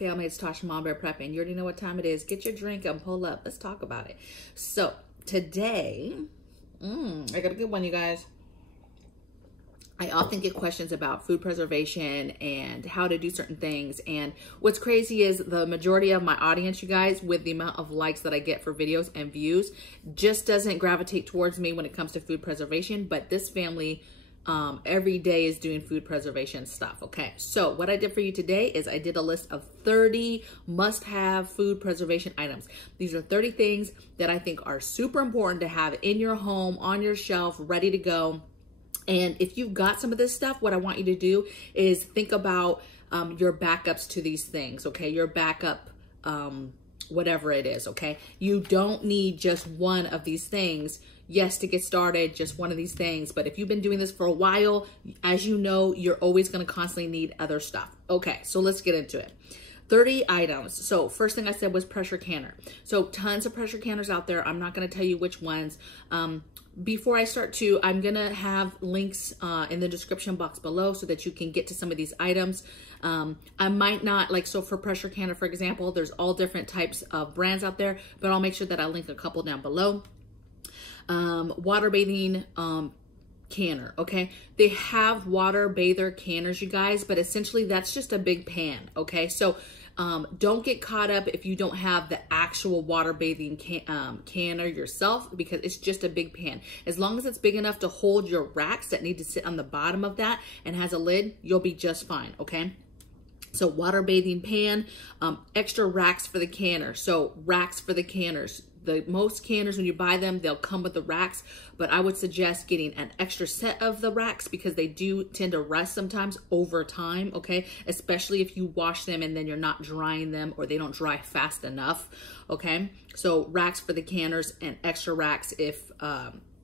morning, family. It's Tasha, Mom Bear Prepping. You already know what time it is. Get your drink and pull up. Let's talk about it. So today, I got a good one, you guys. I often get questions about food preservation and how to do certain things. And what's crazy is the majority of my audience, you guys, with the amount of likes that I get for videos and views, just doesn't gravitate towards me when it comes to food preservation. But this family every day is doing food preservation stuff. Okay, so what I did for you today is I did a list of 30 must-have food preservation items. These are 30 things that I think are super important to have in your home, on your shelf, ready to go. And if you've got some of this stuff, what I want you to do is think about your backups to these things, okay? Your backup, whatever it is, okay? You don't need just one of these things. Yes, to get started, just one of these things. But if you've been doing this for a while, as you know, you're always gonna constantly need other stuff. Okay, so let's get into it. 30 items. So first thing I said was pressure canner. So tons of pressure canners out there. I'm not gonna tell you which ones. Before I start to, I'm gonna have links in the description box below so that you can get to some of these items. I might not, like, so for pressure canner, for example, there's all different types of brands out there, but I'll make sure that I link a couple down below. Water bathing canner, okay? They have water bather canners, you guys, but essentially that's just a big pan, okay? So don't get caught up if you don't have the actual water bathing canner yourself, because it's just a big pan. As long as it's big enough to hold your racks that need to sit on the bottom of that and has a lid, you'll be just fine, okay? So water bathing pan, extra racks for the canner. So racks for the canners. The most canners, when you buy them, they'll come with the racks, but I would suggest getting an extra set of the racks because they do tend to rust sometimes over time, okay? Especially if you wash them and then you're not drying them or they don't dry fast enough, okay? So racks for the canners and extra racks if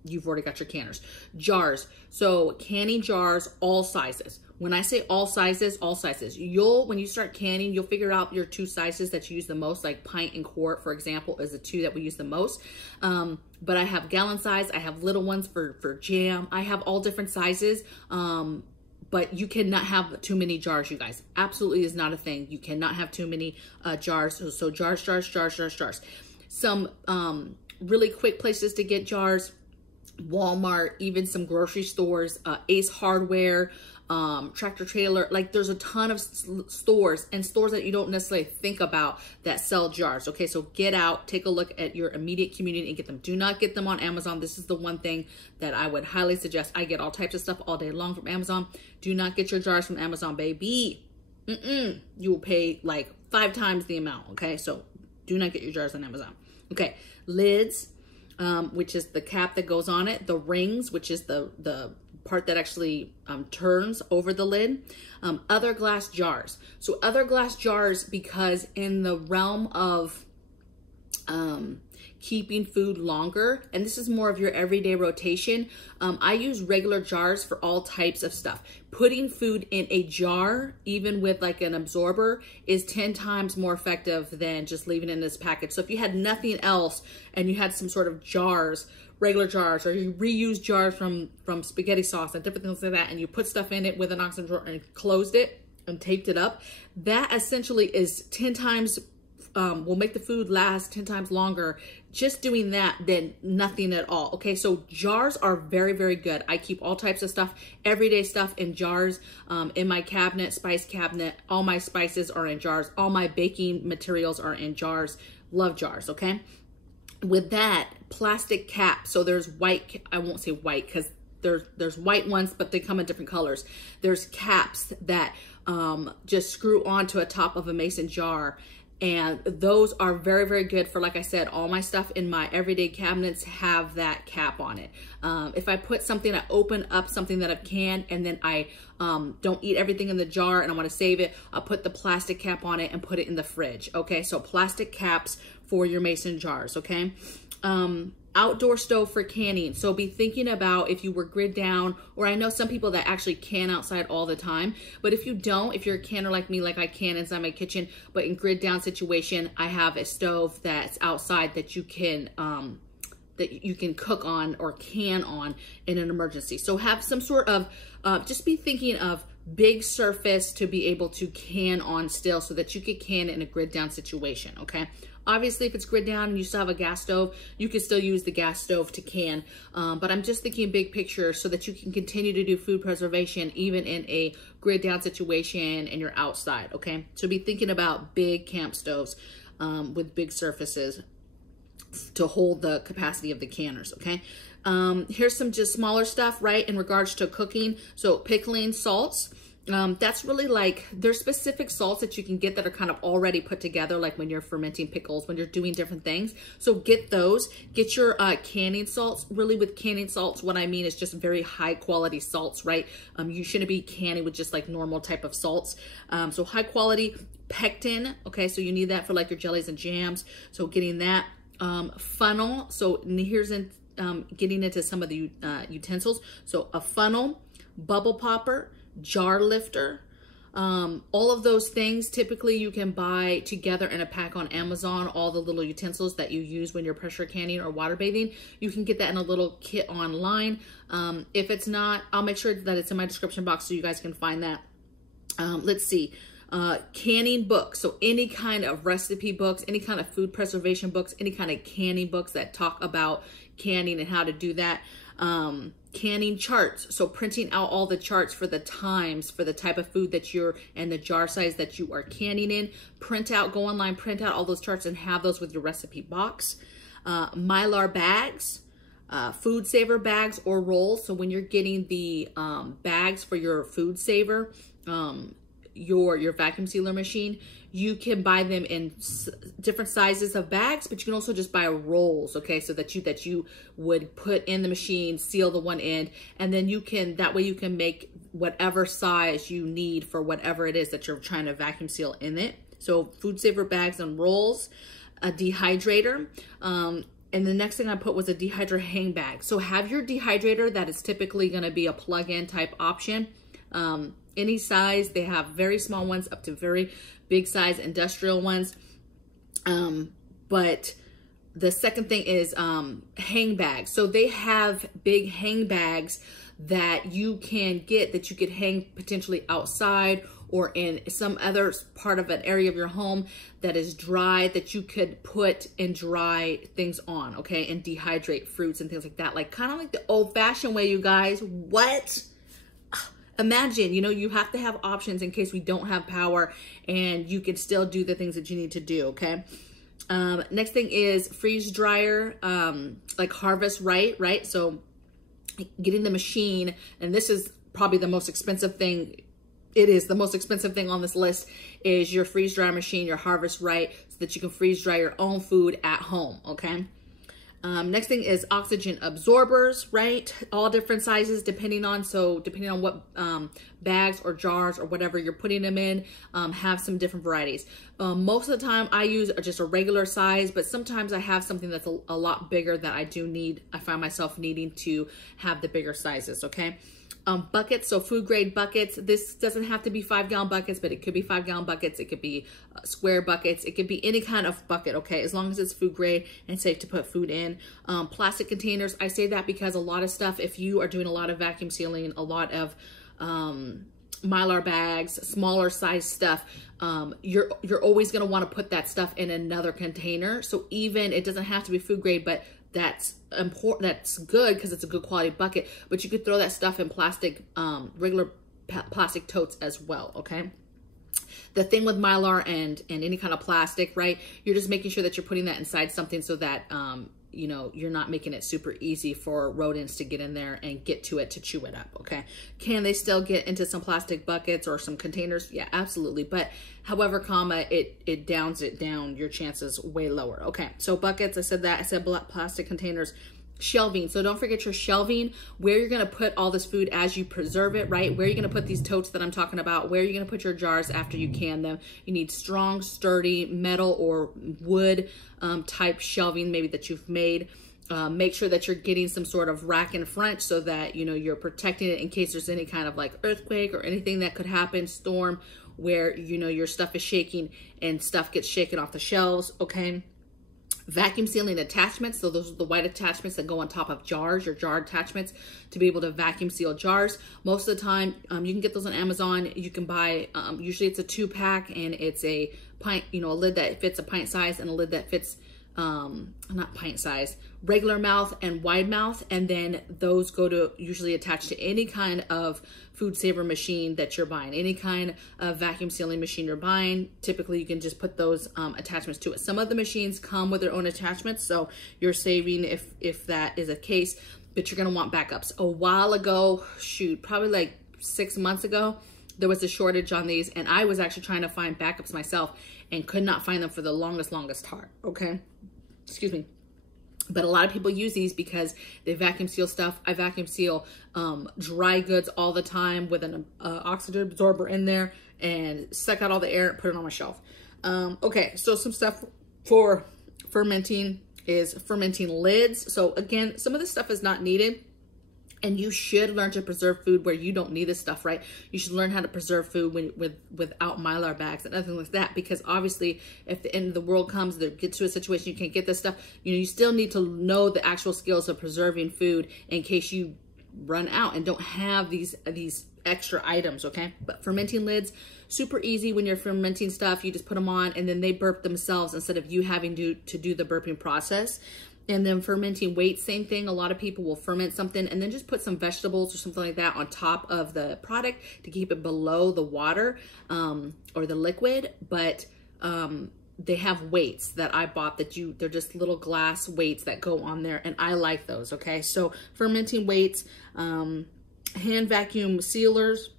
you've already got your canners. Jars. So canning jars, all sizes. When I say all sizes, when you start canning, you'll figure out your two sizes that you use the most, like pint and quart, for example, is the two that we use the most. But I have gallon size, I have little ones for jam. I have all different sizes, but you cannot have too many jars, you guys. Absolutely is not a thing. You cannot have too many jars. So jars. Some really quick places to get jars: Walmart, even some grocery stores, Ace Hardware, Tractor Trailer. Like, there's a ton of stores and stores that you don't necessarily think about that sell jars. Okay, so get out, take a look at your immediate community and get them. Do not get them on Amazon. This is the one thing that I would highly suggest. I get all types of stuff all day long from Amazon. Do not get your jars from Amazon, baby. You will pay like 5 times the amount, okay? So do not get your jars on Amazon. Okay, lids, which is the cap that goes on it, the rings, which is the part that actually turns over the lid, other glass jars. So other glass jars, because in the realm of keeping food longer, and this is more of your everyday rotation, I use regular jars for all types of stuff. Putting food in a jar, even with like an absorber, is 10 times more effective than just leaving it in this package. So if you had nothing else and you had some sort of jars, regular jars, or you reuse jars from spaghetti sauce and different things like that, and you put stuff in it with an oxygen drawer and closed it and taped it up, that essentially is 10 times, will make the food last 10 times longer just doing that than nothing at all. Okay, so jars are very, very good. I keep all types of stuff, everyday stuff, in jars. In my cabinet, spice cabinet, all my spices are in jars. All my baking materials are in jars. Love jars, okay? With that, plastic cap. So there's white, I won't say white because there's white ones, but they come in different colors. There's caps that just screw onto a top of a mason jar. And those are very, very good for, like I said, all my stuff in my everyday cabinets have that cap on it. If I put something, I open up something that I've canned and then I don't eat everything in the jar and I want to save it, I'll put the plastic cap on it and put it in the fridge. Okay, so plastic caps for your mason jars, okay? Outdoor stove for canning. So be thinking about if you were grid down, or I know some people that actually can outside all the time, but if you don't, if you're a canner like me, like I can inside my kitchen, but in grid down situation, I have a stove that's outside that you can cook on or can on in an emergency. So have some sort of, just be thinking of big surface to be able to can on still so that you can can in a grid down situation, okay? Obviously, if it's grid down and you still have a gas stove, you can still use the gas stove to can. But I'm just thinking big picture so that you can continue to do food preservation even in a grid down situation and you're outside, okay? So be thinking about big camp stoves with big surfaces to hold the capacity of the canners, okay? Here's some just smaller stuff, right, in regards to cooking. So pickling salts. That's really like, there's specific salts that you can get that are kind of already put together, like when you're fermenting pickles, when you're doing different things. So get those. Get your canning salts. Really with canning salts, what I mean is just very high quality salts, right? You shouldn't be canning with just like normal type of salts. So high quality pectin, okay? So you need that for like your jellies and jams. So getting that. Funnel. So here's getting into some of the utensils. So a funnel, bubble popper, jar lifter, all of those things typically you can buy together in a pack on Amazon. All the little utensils that you use when you're pressure canning or water bathing, you can get that in a little kit online. If it's not, I'll make sure that it's in my description box so you guys can find that. Let's see. Canning books, so any kind of recipe books, any kind of food preservation books, any kind of canning books that talk about canning and how to do that. Canning charts, so printing out all the charts for the times, for the type of food that you're, and the jar size that you are canning in. Print out, go online, print out all those charts and have those with your recipe box. Mylar bags, food saver bags or rolls. So when you're getting the bags for your food saver, your vacuum sealer machine, you can buy them in different sizes of bags, but you can also just buy rolls, okay? So that you would put in the machine, seal the one end, and then you can, that way you can make whatever size you need for whatever it is that you're trying to vacuum seal in it. So food saver bags and rolls, a dehydrator, and the next thing I put was a dehydrator hang bag. So have your dehydrator that is typically gonna be a plug-in type option. Any size, they have very small ones up to very big size industrial ones. But the second thing is hang bags. So they have big hang bags that you can get, that you could hang potentially outside or in some other part of an area of your home that is dry, that you could put and dry things on, okay? And dehydrate fruits and things like that. Like kind of like the old fashioned way, you guys. What? Imagine, you know, you have to have options in case we don't have power and you can still do the things that you need to do, okay? Next thing is freeze dryer, like Harvest right? So getting the machine, and this is probably the most expensive thing. It is the most expensive thing on this list is your freeze dryer machine, your Harvest Right, so that you can freeze dry your own food at home, okay? Next thing is oxygen absorbers, right? All different sizes depending on what bags or jars or whatever you're putting them in, have some different varieties. Most of the time I use just a regular size, but sometimes I have something that's a lot bigger that I do need. I find myself needing to have the bigger sizes, okay? Buckets, so food grade buckets. This doesn't have to be 5-gallon buckets, but it could be 5-gallon buckets. It could be square buckets. It could be any kind of bucket, okay? As long as it's food grade and safe to put food in. Plastic containers, I say that because a lot of stuff, if you are doing a lot of vacuum sealing, a lot of Mylar bags, smaller size stuff, you're always gonna wanna put that stuff in another container. So even, it doesn't have to be food grade, but that's important. That's good because it's a good quality bucket, but you could throw that stuff in plastic, regular plastic totes as well, okay? The thing with Mylar and any kind of plastic, right? You're just making sure that you're putting that inside something so that, you know, you're not making it super easy for rodents to get in there and get to it to chew it up, okay? Can they still get into some plastic buckets or some containers? Yeah, absolutely. But however, it downs it down, your chances way lower. Okay, so buckets, I said that. I said plastic containers. Shelving, so don't forget your shelving, where you're gonna put all this food as you preserve it, right? Where you're gonna put these totes that I'm talking about, where you're gonna put your jars after you can them. You need strong, sturdy metal or wood type shelving maybe that you've made. Make sure that you're getting some sort of rack in front so that, you know, you're protecting it in case there's any kind of like earthquake or anything that could happen, storm, where, you know, your stuff is shaking and stuff gets shaken off the shelves, okay? vacuum sealing attachments. So those are the white attachments that go on top of jars, your jar attachments, to be able to vacuum seal jars. Most of the time, you can get those on Amazon. You can buy, usually it's a 2-pack, and it's a pint, a lid that fits a pint size and a lid that fits, not pint size, regular mouth and wide mouth. And then those go to usually attach to any kind of food saver machine that you're buying, any kind of vacuum sealing machine you're buying. Typically you can just put those attachments to it. Some of the machines come with their own attachments, so you're saving if that is a case, but you're gonna want backups. A while ago, shoot, probably like 6 months ago, there was a shortage on these, and I was actually trying to find backups myself and could not find them for the longest time, okay? Excuse me. But a lot of people use these because they vacuum seal stuff. I vacuum seal dry goods all the time with an oxygen absorber in there and suck out all the air and put it on my shelf. Okay, so some stuff for fermenting is fermenting lids. So again, some of this stuff is not needed. And you should learn to preserve food where you don't need this stuff, right? You should learn how to preserve food without Mylar bags and nothing like that, because obviously if the end of the world comes, they get to a situation you can't get this stuff, you still need to know the actual skills of preserving food in case you run out and don't have these extra items, okay? But fermenting lids, super easy. When you're fermenting stuff, you just put them on and then they burp themselves instead of you having to do the burping process. And then fermenting weights, same thing. A lot of people will ferment something and then just put some vegetables or something like that on top of the product to keep it below the water or the liquid. But they have weights that I bought they're just little glass weights that go on there, and I like those, okay? So fermenting weights, hand vacuum sealers.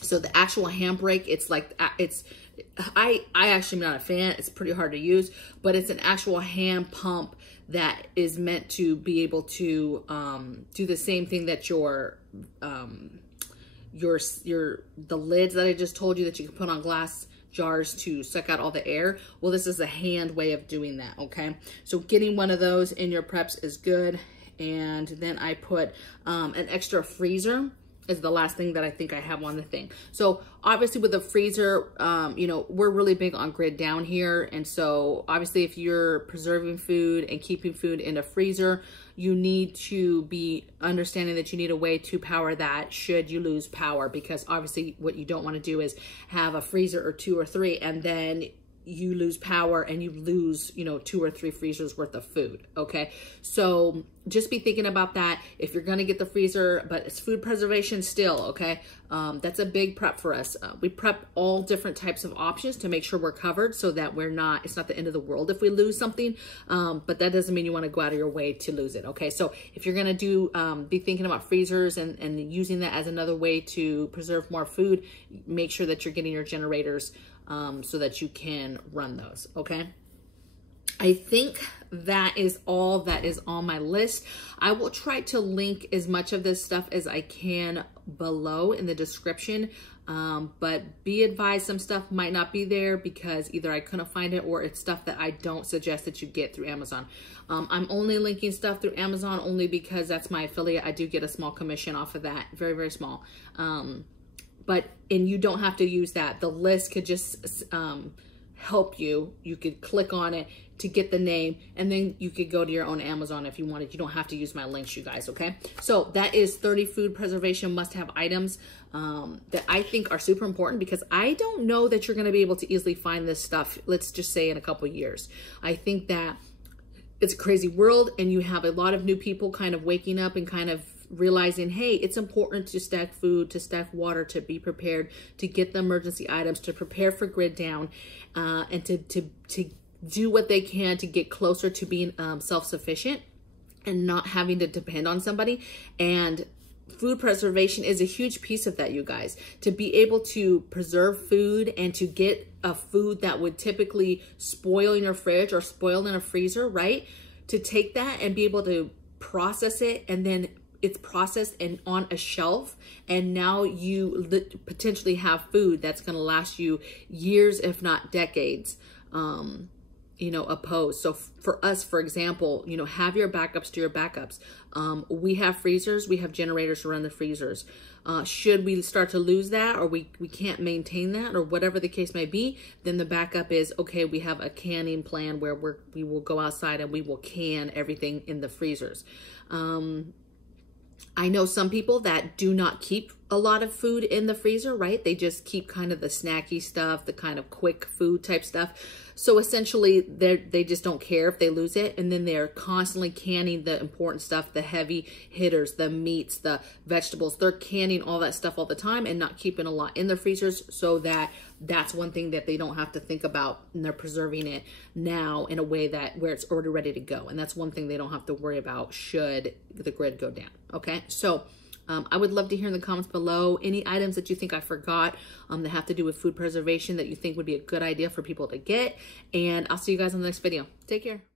So the actual handbrake, it's like, I actually am not a fan. It's pretty hard to use, but it's an actual hand pump that is meant to be able to do the same thing that the lids that I just told you that you can put on glass jars to suck out all the air. Well, this is a hand way of doing that, okay? So getting one of those in your preps is good. And then I put an extra freezer is the last thing that I think I have on the thing. So obviously with the freezer, we're really big on grid down here. And so obviously if you're preserving food and keeping food in a freezer, you need to be understanding that you need a way to power that should you lose power, because obviously what you don't want to do is have a freezer or 2 or 3 and then you lose power and you lose, 2 or 3 freezers worth of food, okay? So just be thinking about that if you're gonna get the freezer, but it's food preservation still, okay? That's a big prep for us. We prep all different types of options to make sure we're covered so that it's not the end of the world if we lose something, but that doesn't mean you wanna go out of your way to lose it, okay? So if you're gonna be thinking about freezers and using that as another way to preserve more food, make sure that you're getting your generators so that you can run those, okay? I think that is all that is on my list. I will try to link as much of this stuff as I can below in the description, but be advised some stuff might not be there because either I couldn't find it or it's stuff that I don't suggest that you get through Amazon. I'm only linking stuff through Amazon only because that's my affiliate. I do get a small commission off of that, very, very small. And you don't have to use that. The list could just help you. You could click on it to get the name, and then you could go to your own Amazon if you wanted. You don't have to use my links, you guys, okay? So that is 30 food preservation must-have items that I think are super important, because I don't know that you're gonna be able to easily find this stuff, let's just say in a couple years. I think that it's a crazy world, and you have a lot of new people kind of waking up and kind of realizing, hey, it's important to stack food, to stack water, to be prepared, to get the emergency items, to prepare for grid down, and to do what they can to get closer to being self-sufficient and not having to depend on somebody. And food preservation is a huge piece of that, you guys. To be able to preserve food and to get a food that would typically spoil in your fridge or spoil in a freezer, right? To take that and be able to process it, and then it's processed and on a shelf, and now you potentially have food that's going to last you years, if not decades. opposed. So for us, for example, have your backups to your backups. We have freezers, we have generators to run the freezers. Should we start to lose that, or we can't maintain that, or whatever the case may be, then the backup is, okay, we have a canning plan where we will go outside and we will can everything in the freezers. I know some people that do not keep a lot of food in the freezer, right? They just keep kind of the snacky stuff, the kind of quick food type stuff. So essentially, they just don't care if they lose it. And then they're constantly canning the important stuff, the heavy hitters, the meats, the vegetables. They're canning all that stuff all the time and not keeping a lot in their freezers, so that's one thing that they don't have to think about, and they're preserving it now in a way where it's already ready to go. And that's one thing they don't have to worry about should the grid go down. Okay, so I would love to hear in the comments below any items that you think I forgot that have to do with food preservation that you think would be a good idea for people to get. And I'll see you guys on the next video. Take care.